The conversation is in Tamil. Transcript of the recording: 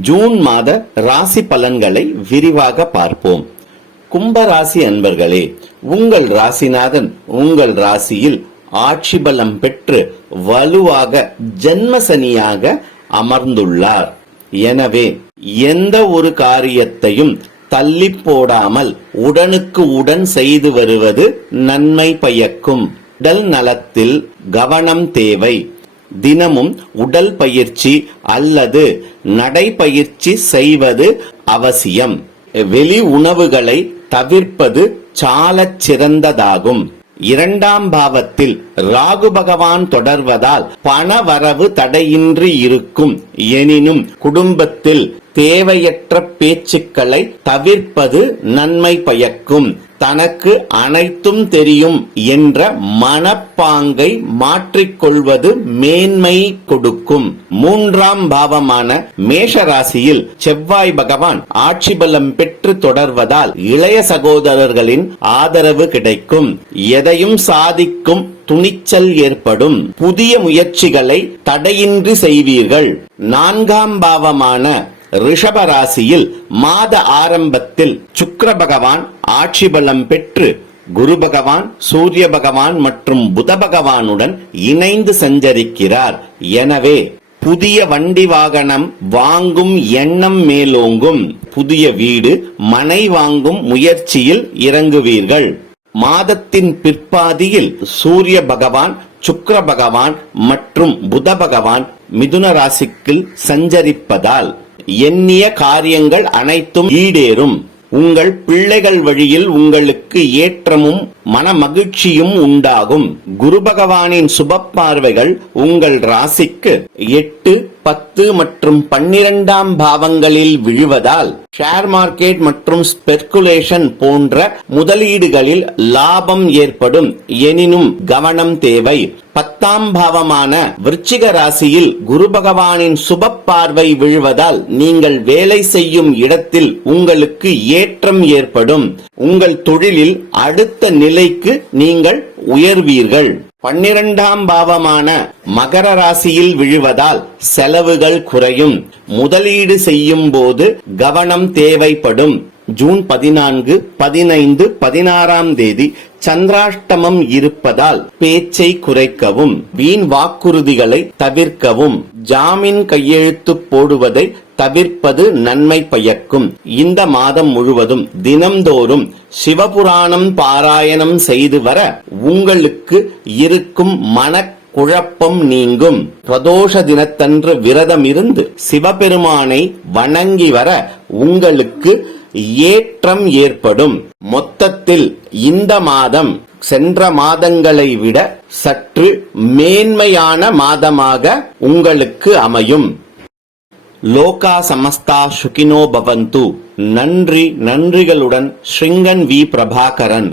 ஜூன் மாத ராசி பலன்களை விரிவாக பார்ப்போம். கும்ப ராசி அன்பர்களே உங்கள் ராசிநாதன் உங்கள் ராசியில் ஆட்சி பலம் பெற்று வலுவாக ஜென்மசனியாக அமர்ந்துள்ளார். எனவே எந்த ஒரு காரியத்தையும் தள்ளி போடாமல் உடனுக்கு உடன் செய்து வருவது நன்மை பயக்கும். உடல் நலத்தில் கவனம் தேவை. தினமும் உடல் பயிற்சி அல்லது நடைபயிற்சி செய்வது அவசியம். வெளி உணவுகளை தவிர்ப்பது சாலச் சிறந்ததாகும். இரண்டாம் பாவத்தில் ராகு பகவான் தொடர்வதால் பணவரவு தடையின்றி இருக்கும். எனினும் குடும்பத்தில் தேவையற்ற பேச்சுக்களை தவிர்ப்பது நன்மை பயக்கும். தனக்கு அனைத்தும் தெரியும் என்ற மனப்பாங்கை மாற்றிக்கொள்வது மேன்மை கொடுக்கும். மூன்றாம் பாவமான மேஷராசியில் செவ்வாய் பகவான் ஆட்சி பலம் பெற்று தொடர்வதால் இளைய சகோதரர்களின் ஆதரவு கிடைக்கும். எதையும் சாதிக்கும் துணிச்சல் ஏற்படும். புதிய முயற்சிகளை தடையின்றி செய்வீர்கள். நான்காம் பாவமான ரிஷப ராசியில் மாத ஆரம்பத்தில் சுக்கர பகவான் ஆட்சி பலம் பெற்று குரு பகவான் சூரிய பகவான் மற்றும் புத பகவானுடன் இணைந்து சஞ்சரிக்கிறார். எனவே புதிய வண்டி வாகனம் வாங்கும் எண்ணம் மேலோங்கும். புதிய வீடு மனை வாங்கும் முயற்சியில் இறங்குவீர்கள். மாதத்தின் பிற்பாதியில் சூரிய பகவான் சுக்கர பகவான் மற்றும் புத பகவான் மிதுன ராசிக்கு சஞ்சரிப்பதால் எண்ணிய காரியங்கள் அனைத்தும் ஈடேறும். உங்கள் பிள்ளைகள் வழியில் உங்களுக்கு ஏற்றமும் மன மகிழ்ச்சியும் உண்டாகும். குரு பகவானின் சுப பார்வைகள் உங்கள் ராசிக்கு எட்டு பத்து மற்றும் பன்னிரண்டாம் பாவங்களில் விழுவதால் ஷேர் மார்க்கெட் மற்றும் ஸ்பெகுலேஷன் போன்ற முதலீடுகளில் லாபம் ஏற்படும். எனினும் கவனம் தேவை. பத்தாம் பாவமான விருச்சிக ராசியில் குரு பகவானின் சுப பார்வை விழுவதால் நீங்கள் வேலை செய்யும் இடத்தில் உங்களுக்கு ஏற்றம் ஏற்படும். உங்கள் தொழிலில் அடுத்த நிலைக்கு நீங்கள் உயர்வீர்கள். பன்னிரண்டாம் பாவமான மகர ராசியில் விழுவதால் செலவுகள் குறையும். முதலீடு செய்யும் போது கவனம் தேவைப்படும். ஜூன் பதினான்கு பதினைந்து பதினாறாம் தேதி சந்திராஷ்டமம் இருப்பதால் பேச்சை குறைக்கவும் வீண் வாக்குறுதிகளை தவிர்க்கவும் ஜாமீன் கையெழுத்து போடுவதை தவிர்ப்பது நன்மை பயக்கும். இந்த மாதம் முழுவதும் தினம்தோறும் சிவபுராணம் பாராயணம் செய்து வர உங்களுக்கு இருக்கும் மன குழப்பம் நீங்கும். பிரதோஷ தினத்தன்று விரதம் இருந்து சிவபெருமானை வணங்கி வர உங்களுக்கு ஏற்றம் ஏற்படும். மொத்தத்தில் இந்த மாதம் சென்ற மாதங்களை விட சற்று மேன்மையான மாதமாக உங்களுக்கு அமையும். லோகா சமஸ்தா சுகினோ பவந்து. நன்றி நன்றிகளுடன் ஸ்ரீங்கன் வி பிரபாகரன்.